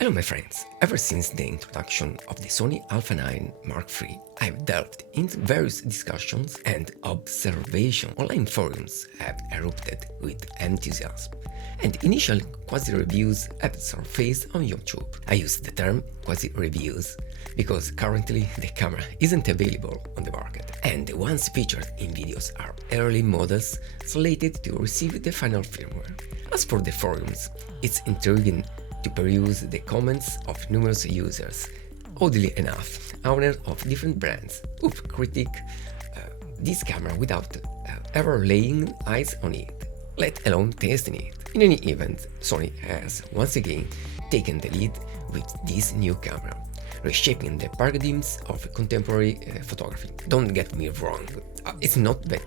Hello my friends, ever since the introduction of the Sony A9 Mark III, I've delved into various discussions and observations. Online forums have erupted with enthusiasm, and initial quasi-reviews have surfaced on YouTube. I use the term quasi-reviews because currently the camera isn't available on the market, and the ones featured in videos are early models slated to receive the final firmware. As for the forums, it's intriguing to peruse the comments of numerous users, oddly enough, owners of different brands, who critique this camera without ever laying eyes on it, let alone testing it. In any event, Sony has once again taken the lead with this new camera, reshaping the paradigms of contemporary photography. Don't get me wrong, it's not that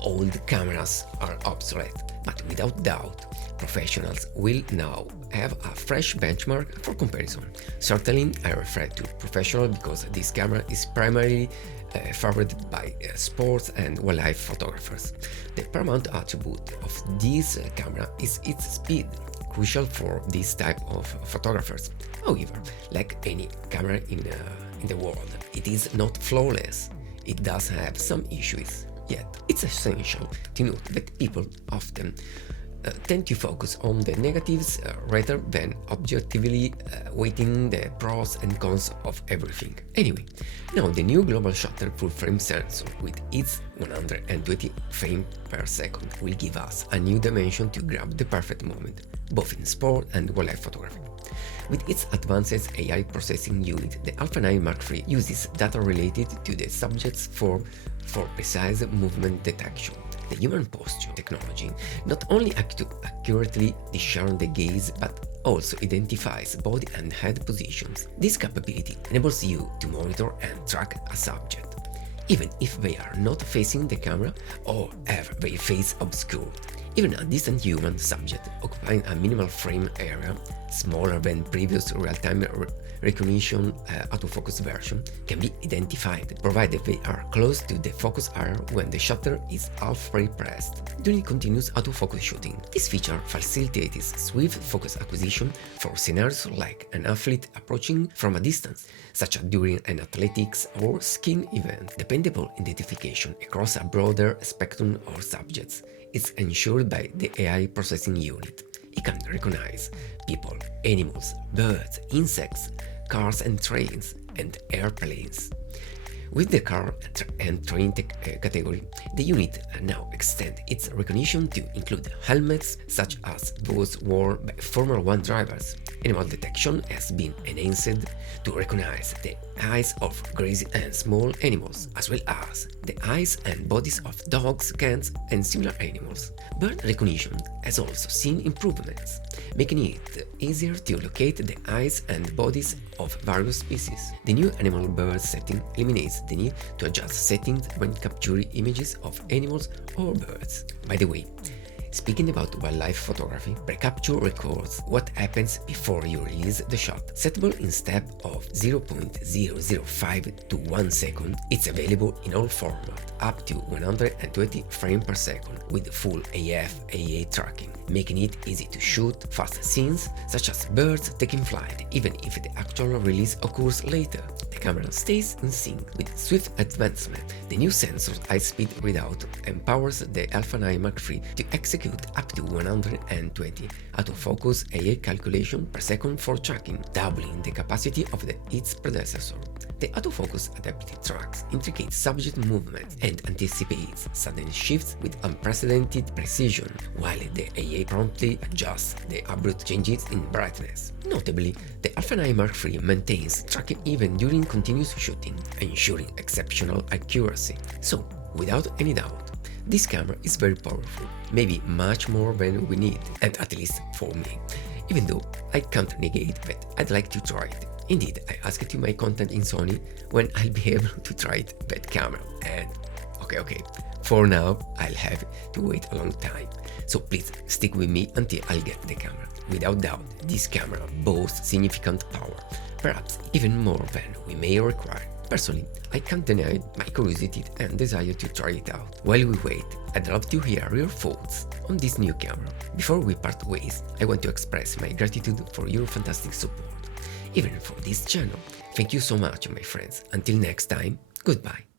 old cameras are obsolete, but without doubt, professionals will now have a fresh benchmark for comparison. Certainly, I refer to professional because this camera is primarily favored by sports and wildlife photographers. The paramount attribute of this camera is its speed, crucial for this type of photographers. However, like any camera in the world, it is not flawless. It does have some issues. Yet, it's essential to note that people often tend to focus on the negatives rather than objectively weighting the pros and cons of everything. Anyway, now the new global shutter full-frame sensor with its 120 frames per second will give us a new dimension to grab the perfect moment, both in sport and wildlife photography. With its advanced AI processing unit, the A9 Mark III uses data related to the subject's form for precise movement detection. The human posture technology not only accurately discerns the gaze but also identifies body and head positions. This capability enables you to monitor and track a subject, even if they are not facing the camera or have their face obscured. Even a distant human subject occupying a minimal frame area, smaller than previous real-time recognition autofocus version, can be identified, provided they are close to the focus area when the shutter is halfway pressed during continuous autofocus shooting. This feature facilitates swift focus acquisition for scenarios like an athlete approaching from a distance, such as during an athletics or skiing event. Dependable identification across a broader spectrum of subjects is ensured by the AI processing unit. It can recognize people, animals, birds, insects, cars and trains, and airplanes. With the car and train category, the unit now extends its recognition to include helmets such as those worn by Formula 1 drivers. Animal detection has been enhanced to recognize the eyes of greasy and small animals, as well as the eyes and bodies of dogs, cats, and similar animals. Bird recognition has also seen improvements, making it easier to locate the eyes and bodies of various species. The new animal bird setting eliminates the need to adjust settings when capturing images of animals or birds. By the way, speaking about wildlife photography, pre-capture records what happens before you release the shot. Settable in step of 0.005 to 1 second, it's available in all formats, up to 120 frames per second with full AF AA tracking, making it easy to shoot fast scenes such as birds taking flight, even if the actual release occurs later. The camera stays in sync with swift advancement. The new sensor's high-speed readout empowers the A9 Mark III to execute up to 120 autofocus AA calculation per second for tracking, doubling the capacity of its predecessor. The autofocus adaptively tracks intricate subject movements and anticipates sudden shifts with unprecedented precision, while the AA promptly adjusts the abrupt changes in brightness. Notably, the A9 Mark III maintains tracking even during continuous shooting, ensuring exceptional accuracy. So, without any doubt, this camera is very powerful, maybe much more than we need, and at least for me, even though I can't negate that I'd like to try it. Indeed, I asked you my content in Sony when I'll be able to try that camera, and okay, for now I'll have to wait a long time, so please stick with me until I'll get the camera. Without doubt, this camera boasts significant power, perhaps even more than we may require. Personally, I can't deny my curiosity and desire to try it out. While we wait, I'd love to hear your thoughts on this new camera. Before we part ways, I want to express my gratitude for your fantastic support, even for this channel. Thank you so much, my friends. Until next time, goodbye.